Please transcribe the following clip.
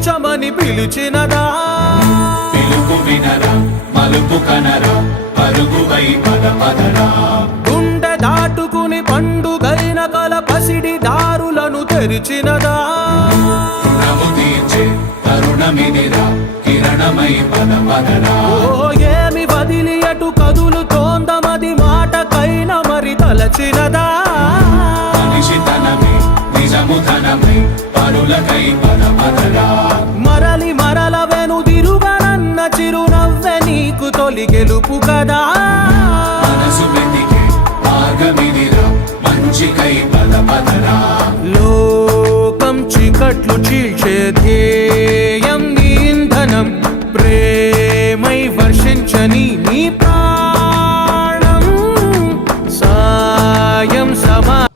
కూర్చమని పిలిచినదా పిలుపు వినరా మలుపు కనరా పరుగువై పద పదరా గుండె దాటుకుని పండుగైన కల పసిడి దారులను తెరిచినదా రుణము తీర్చే తరుణమిదిరా కిరణమై పద పదరా ఓ ఏమి వదిలి అటు కదులుతోందమది మాటకైన మరి తలచినదా మనిషితనమే నిజముధనమై పరులకై పద పదరా మరలి మరల వెనుదిరుగనన్న చిరునవ్వె నీకు తొలి గెలుపు కదా మనసు వెతికే మార్గమిదిరా మంచికై పద పదరా లోకం చీకట్లు చీల్చే ధ్యేయం